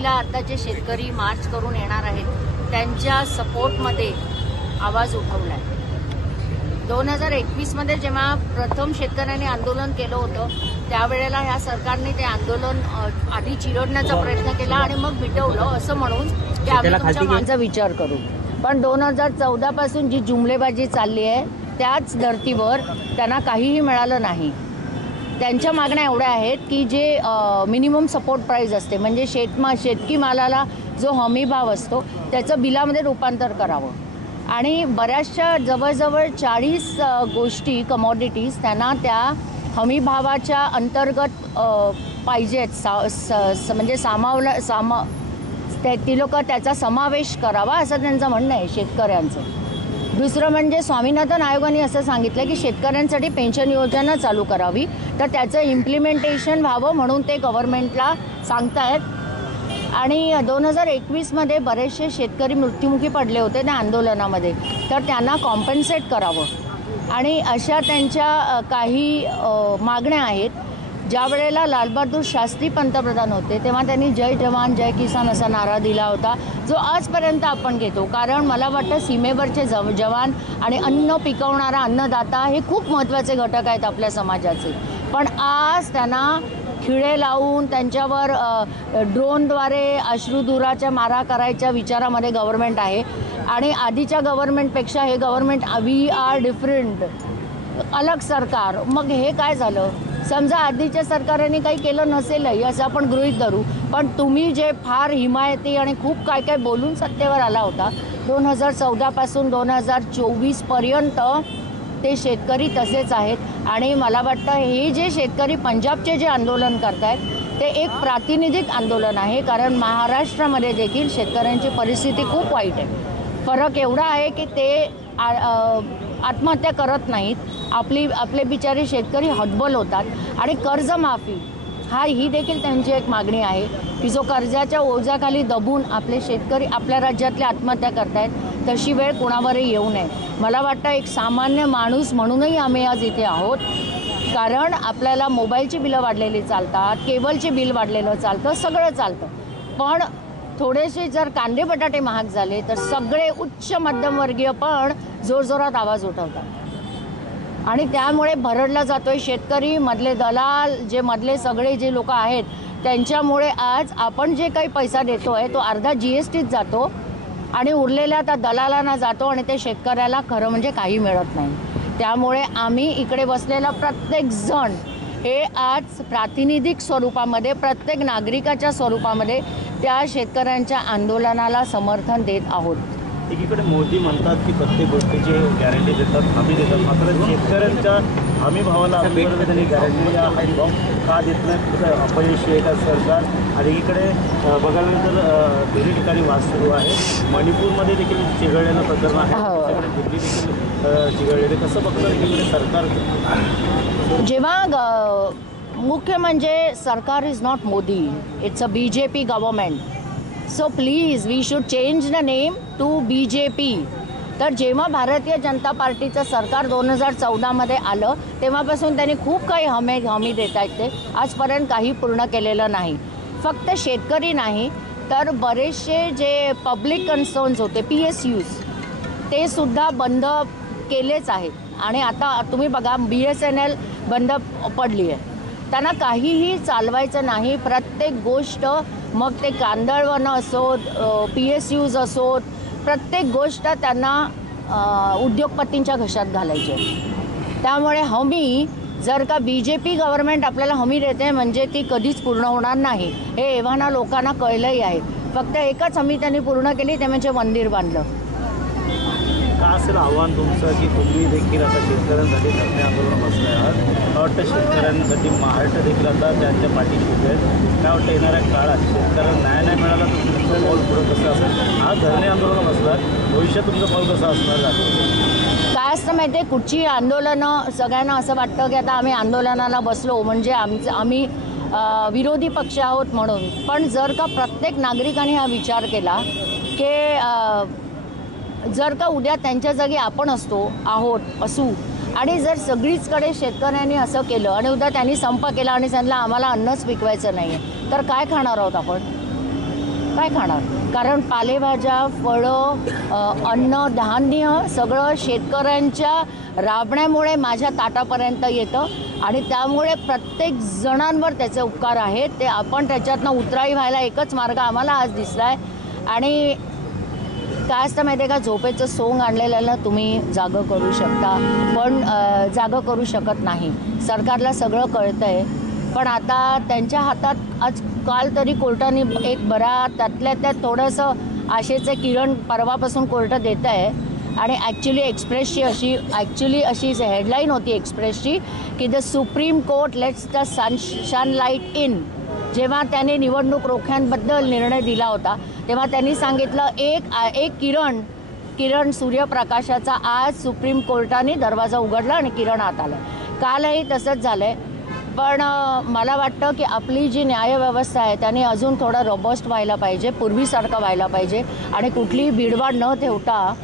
दिवाळीला आता जे शेतकरी मार्च करून येणार आहेत त्यांच्या सपोर्टमध्ये आवाज उठवलाय। 2021 मध्ये जेव्हा प्रथम शेतकऱ्यांनी आंदोलन केलं होतं त्यावेळेला ह्या सरकारने ते आंदोलन आधी चिरडण्याचा प्रयत्न केला आणि मग मिटवलं असं म्हणून की आम्ही तुमच्या मागचा विचार करू। पण 2014 पासून जी जुमलेबाजी चालली आहे त्याच धर्तीवर त्यांना काहीही मिळालं नाही। त्यांच्या मागण्या एवढ्या आहेत की जे मिनिमम सपोर्ट प्राइस असते म्हणजे शेतकी मालाला जो हमी भाव असतो त्याचं बिलामध्ये रूपांतर करावं आणि बऱ्याचशा जवळजवळ 40 गोष्टी कमॉडिटीज त्यांना त्या हमी भावाच्या अंतर्गत पाहिजेत म्हणजे ती लोक त्याचा समावेश करावा असं त्यांचं म्हणणं आहे शेतकऱ्यांचं। दुसरं म्हणजे स्वामीनाथन आयोगाने असं सांगितलं की शेतकऱ्यांसाठी पेन्शन योजना चालू करावी तर त्याचं इम्प्लिमेंटेशन व्हावं म्हणून ते गव्हर्नमेंटला सांगतायत। आणि 2021 मध्ये बरेचसे शेतकरी मृत्युमुखी पडले होते त्या आंदोलनामध्ये तर त्यांना कॉम्पन्सेट करावं आणि अशा त्यांच्या काही मागण्या आहेत। ज्या वेळेला लालबहादूर शास्त्री पंतप्रधान होते तेव्हा त्यांनी जय जवान जय किसान असा नारा दिला होता जो आजपर्यंत आपण घेतो कारण मला वाटतं सीमेवरचे जवान आणि अन्न पिकवणारा अन्नदाता हे खूप महत्त्वाचे घटक आहेत आपल्या समाजाचे। पण आज त्यांना खिळे लावून त्यांच्यावर ड्रोनद्वारे अश्रुधुराच्या मारा करायच्या विचारामध्ये गव्हर्नमेंट आहे आणि आधीच्या गव्हर्नमेंटपेक्षा हे गव्हर्नमेंट वी आर डिफरंट अलग सरकार। मग हे काय झालं समजा आधीच्या सरकारने काही केलं नसेलही असं आपण गृहीत धरू पण तुम्ही जे फार हिमायती आणि खूप काय काय बोलून सत्तेवर आला होता 2014 पासून 2024 पर्यंत ते शेतकरी तसेच आहेत। आणि मला वाटतं हे जे शेतकरी पंजाबचे जे आंदोलन करतायत ते एक प्रातिनिधिक आंदोलन आहे कारण महाराष्ट्रामध्ये देखील शेतकऱ्यांची परिस्थिती खूप वाईट आहे। फरक एवढा आहे की ते आत्महत्या करत नाहीत, आपले बिचारे शेतकरी हतबल होतात आणि कर्जमाफी ही देखील त्यांची एक मागणी आहे की जो कर्जाच्या ओझ्याखाली दबून आपले शेतकरी आपल्या राज्यातले आत्महत्या करतायत तशी वेळ कोणावरही येऊ नये। मला वाटतं एक सामान्य माणूस म्हणूनही आम्ही आज इथे आहोत कारण आपल्याला मोबाईलची बिलं वाढलेली चालतात, केबलचे बिल वाढलेलं चालतं, सगळं चालतं पण थोडेसे जर कांदे बटाटे महाग झाले तर सगळे उच्च मध्यमवर्गीय पण जोरजोरात आवाज उठवतात आणि त्यामुळे भरडला जातोय शेतकरी। मधले दलाल जे मधले सगळे जे लोक आहेत त्यांच्यामुळे आज आपण जे काही पैसा देतोय तो अर्धा GSTत जातो आणि उरलेल्या त्या दलालांना जातो आणि ते शेतकऱ्याला खरं म्हणजे काही मिळत नाही। त्यामुळे आम्ही इकडे बसलेला प्रत्येक जण हे आज प्रातिनिधिक स्वरूपामध्ये प्रत्येक नागरिकाच्या स्वरूपामध्ये त्या शेतकऱ्यांच्या आंदोलनाला समर्थन देत आहोत। एकीकडे मोदी म्हणतात की प्रत्येक गोष्टीची गॅरंटी देतात, हमी देतात, मात्र शेतकऱ्यांच्या हमी भावाला त्यांनी गॅरंटी या हमी भाव का देत नाही, अपयशी आहे का सरकार? आणि एकीकडे बघायला तर दोन्ही ठिकाणी वाद सुरू आहे। मणिपूरमध्ये देखील चिघळलेलं प्रकरण आहे, दिल्ली देखील चिघळलेले, कसं बघतं एकीकडे सरकार? जेव्हा मुख्य म्हणजे सरकार is not Modi, it's a BJP government, so please we should change the name to BJP। तर जेव्हा भारतीय जनता पार्टीचं सरकार 2014 मध्ये आलं तेव्हापासून त्यांनी खूप काही हमी देत आहेत ते आजपर्यंत काही पूर्ण केलेलं नाही। फक्त शेतकरी नाही तर बरेचसे जे पब्लिक कन्सर्न्स होते PSUs ते सुद्धा बंद केलेच आहेत आणि आता तुम्ही बघा BSNL बंद पडली आहे, त्यांना काहीही चालवायचं नाही। प्रत्येक गोष्ट मग ते कांदळवन असोत PSUs असोत प्रत्येक गोष्ट त्यांना उद्योगपतींच्या घशात घालायची आहे। त्यामुळे हमी जर का BJP गव्हर्नमेंट आपल्याला हमी देते म्हणजे ती कधीच पूर्ण होणार नाही हे एव्हाना लोकांना कळलंही आहे। फक्त एकच हमी त्यांनी पूर्ण केली ते म्हणजे मंदिर बांधलं। काय असेल आव्हान तुमचं की तुम्ही देखील आता शेतकऱ्यांसाठी धरणे आंदोलन बसले आहात? काय वाटतं शेतकऱ्यांसाठी महाराष्ट्र देखील आता त्यांच्या पाठीशी उभे आहेत? काय वाटतं येणाऱ्या काळात शेतकऱ्यांना न्याय नाही मिळाला तर तुमचं पाऊल पुढं कसं असेल? आज धरणे आंदोलन बसलात, भविष्यात तुमचं पाऊल कसं असणार? काय असतं माहिती आहे, कुठची आंदोलनं सगळ्यांना असं वाटतं की आता आम्ही आंदोलनाला बसलो म्हणजे आम्ही विरोधी पक्ष आहोत म्हणून। पण जर का प्रत्येक नागरिकाने हा विचार केला की जर का उद्या त्यांच्या जागी आपण असू आणि जर सगळीचकडे शेतकऱ्यांनी असं केलं आणि उद्या त्यांनी संप केला आणि सांगितलं आम्हाला अन्नच पिकवायचं नाही तर काय खाणार आहोत आपण? काय खाणार? कारण पालेभाज्या, फळं, अन्न, धान्य सगळं शेतकऱ्यांच्या राबण्यामुळे माझ्या ताटापर्यंत येतं आणि त्यामुळे प्रत्येक जणांवर त्याचे उपकार आहेत. ते आपण त्याच्यातनं उतराई व्हायला एकच मार्ग आम्हाला आज दिसला आहे. आणि काय असतं माहिती आहे का, झोपेचं सोंग आणलेल्याला तुम्ही जागं करू शकता, पण जागं करू शकत नाही. सरकारला सगळं कळतं आहे, पण आता त्यांच्या हातात आज काल तरी कोर्टाने एक बरा त्यातल्या त्यात थोडंसं आशेचे किरण परवापासून कोर्ट देत आहे. आणि ॲक्च्युली एक्सप्रेसची अशी हेडलाईन होती एक्सप्रेसची की the supreme court let's the sunlight in. जेव्हा त्याने निवडणूक रोख्यांबद्दल निर्णय दिला होता तेव्हा त्यांनी सांगितलं एक किरण सूर्यप्रकाशाचा आज सुप्रीम कोर्टाने दरवाजा उघडला आणि किरण आत आला. कालही तसंच झालं आहे. पण मला वाटतं की आपली जी न्यायव्यवस्था आहे त्याने अजून थोडं रोबस्ट व्हायला पाहिजे, पूर्वीसारखं व्हायला पाहिजे. आणि कुठलीही भीडभाड न ठेवता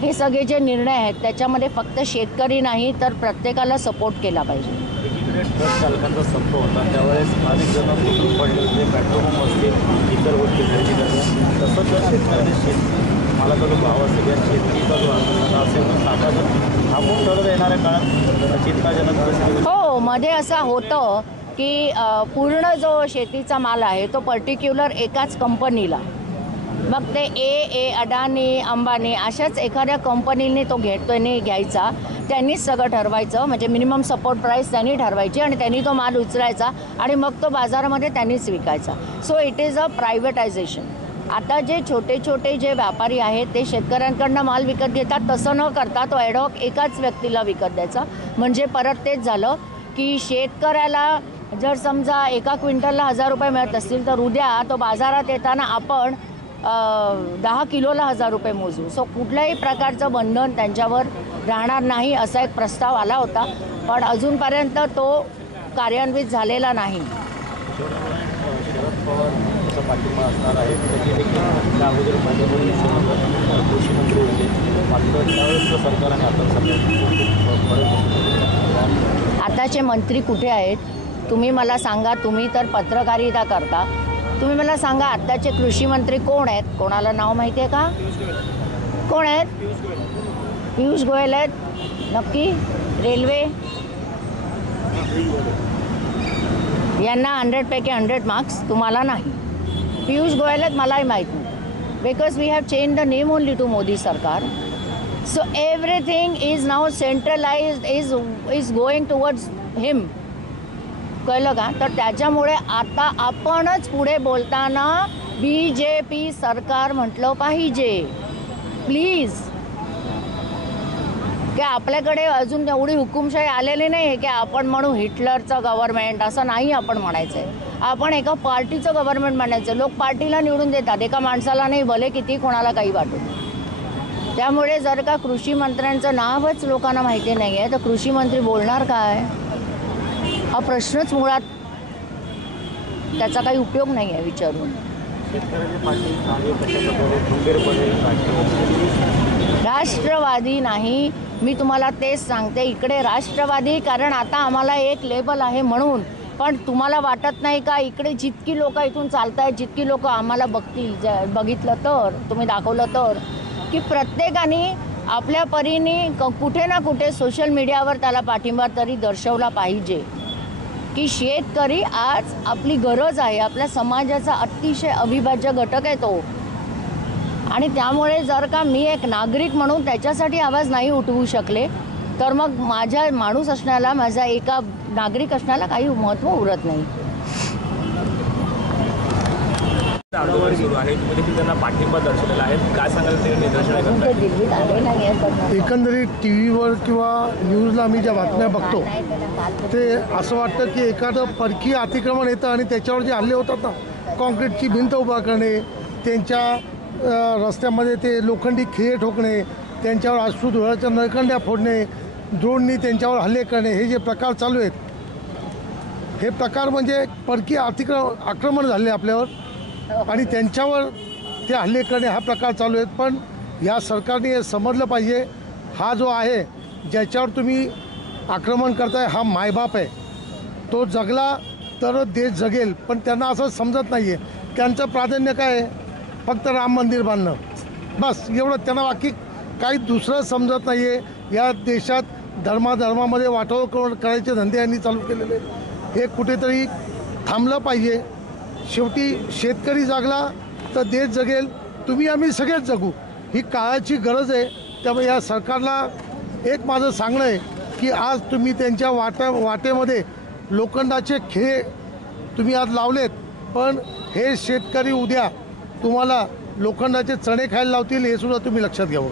हे सगळे जे निर्णय आहेत त्याच्यामध्ये फक्त शेतकरी नाही तर प्रत्येकाला सपोर्ट केला पाहिजे. एकीकडे ट्रक चालकांचा संप होता त्यावेळेस अनेक जण फुटून पडले होते, पेट्रोल पंप असतील, इतर गोष्टी खरेदी करतात. तसंच जर शेतकऱ्याने मालाचा जो भाव असेल या शेतीचा जो आंदोलन असेल तर आता जर थांबून ठरवत येणाऱ्या काळात चिंताजनक परिस्थिती. हो, मध्ये असं होतं की पूर्ण जो शेतीचा माल आहे तो पर्टिक्युलर एकाच कंपनीला, मग ते अडानी, अंबानी अशाच एखाद्या कंपनीने तो घ्यायचा. त्यांनीच सगळं ठरवायचं, म्हणजे मिनिमम सपोर्ट प्राईस त्यांनी ठरवायची आणि त्यांनी तो माल उचलायचा आणि मग तो बाजारामध्ये त्यांनीच विकायचा. So it is a privatisation. आता जे छोटे छोटे जे व्यापारी आहेत ते शेतकऱ्यांकडनं माल विकत घेतात, तसं न करता तो ॲडहॉक एकाच व्यक्तीला विकत द्यायचा. म्हणजे परत तेच झालं की शेतकऱ्याला जर समजा एका क्विंटलला 1000 रुपये मिळत असतील तर उद्या तो बाजारात येताना आपण 10 किलोला 1000 रुपये मोजू. सो कुठल्याही प्रकारचं बंधन त्यांच्यावर राहणार नाही असा एक प्रस्ताव आला होता, पण अजूनपर्यंत तो कार्यान्वित झालेला नाही. शरद पवार पाठिंबा असणार आहे. त्याची देखील त्या अगोदर कृषी मंत्री होते, मात्र त्यावेळेस सरकारने आताचे मंत्री कुठे आहेत तुम्ही मला सांगा. तुम्ही तर पत्रकारिता करता, तुम्ही मला सांगा आत्ताचे कृषी मंत्री कोण आहेत? कोणाला नाव माहिती आहे का? कोण आहेत? पियुष गोयल आहेत. नक्की? रेल्वे यांना 100 पैकी 100 मार्क्स, तुम्हाला नाही. पियुष गोयल आहेत मलाही माहीत नाही, because we have change the name only to Modi sarkar. So everything is now centralized is going towards him. कळलं का? तर त्याच्यामुळे आता आपणच पुढे बोलताना BJP सरकार म्हटलं पाहिजे प्लीज. की आपल्याकडे अजून एवढी हुकुमशाही आलेली नाही आहे की आपण म्हणू हिटलरचं गव्हर्नमेंट, असं नाही आपण म्हणायचं आहे. आपण एका पार्टीचं गव्हर्नमेंट म्हणायचं. लोक पार्टीला निवडून देतात, एका माणसाला नाही, भले किती कोणाला काही वाटू. त्यामुळे जर का कृषी मंत्र्यांचं नावच लोकांना माहिती नाही आहे तर कृषी मंत्री बोलणार काय हा प्रश्नच मुळात त्याचा काही उपयोग नाही आहे विचारून. राष्ट्रवादी नाही, मी तुम्हाला तेच सांगते. इकडे राष्ट्रवादी कारण आता आम्हाला एक लेबल आहे म्हणून. पण तुम्हाला वाटत नाही का इकडे जितकी लोक इथून चालत आहेत, जितकी लोक आम्हाला बघितलं तर, तुम्ही दाखवलं तर, की प्रत्येकाने आपल्या परीने कुठे ना कुठे सोशल मीडियावर त्याला पाठिंबा तरी दर्शवला पाहिजे की शेतकरी आज आपली गरज आहे, आपल्या समाजाचा अतिशय अविभाज्य घटक आहे तो. आणि त्यामुळे जर का मी एक नागरिक म्हणून त्याच्यासाठी आवाज नाही उठवू शकले तर मग माझ्या माणूस असण्याला, माझा एका नागरिक असण्याला काही महत्त्व उरत नाही. सुरू आहे, तुम्ही देखील त्यांना पाठिंबा दर्शवलेला आहे, काय सांगाल ते निदर्शनास? दिल्लीत आले नाही आहे. एकंदरीत टी व्हीवर किंवा न्यूजला मी ज्या बातम्या बघतो ते असं वाटतं की एखादं परकीय अतिक्रमण येतं आणि त्याच्यावर जे हल्ले होतात ना, कॉन्क्रीटची भिंत उभा करणे, त्यांच्या रस्त्यामध्ये ते लोखंडी खिळे ठोकणे, त्यांच्यावर अश्रुधुराच्या नळकंड्या फोडणे, ड्रोननी त्यांच्यावर हल्ले करणे, हे जे प्रकार चालू आहेत, हे प्रकार म्हणजे परकीय आक्रमण झाले आपल्यावर आणि त्यांच्यावर ते हल्ले करणे हा प्रकार चालू आहेत. पण या सरकारने हे समजलं पाहिजे, हा जो आहे ज्याच्यावर तुम्ही आक्रमण करताय हा मायबाप आहे. तो जगला तर देश जगेल. पण त्यांना असं समजत नाही आहे. त्यांचं प्राधान्य काय आहे? फक्त राम मंदिर बांधणं, बस एवढं. त्यांना बाकी काही दुसरं समजत नाही आहे. या देशात धर्माधर्मामध्ये वाटोळ करायचे धंदे यांनी चालू केलेले आहेत. हे कुठेतरी थांबलं पाहिजे. शेवटी शेतकरी जागला तर देश जगेल. तुम्ही आम्ही सगळेच जगू, ही काळाची गरज आहे. त्यामुळे या सरकारला एक माझं सांगणं आहे की आज तुम्ही त्यांच्या वाटेमध्ये लोखंडाचे खिळे तुम्ही आज लावलेत, पण हे शेतकरी उद्या तुम्हाला लोखंडाचे चणे खायला लावतील, हे सुद्धा तुम्ही लक्षात घ्यावं.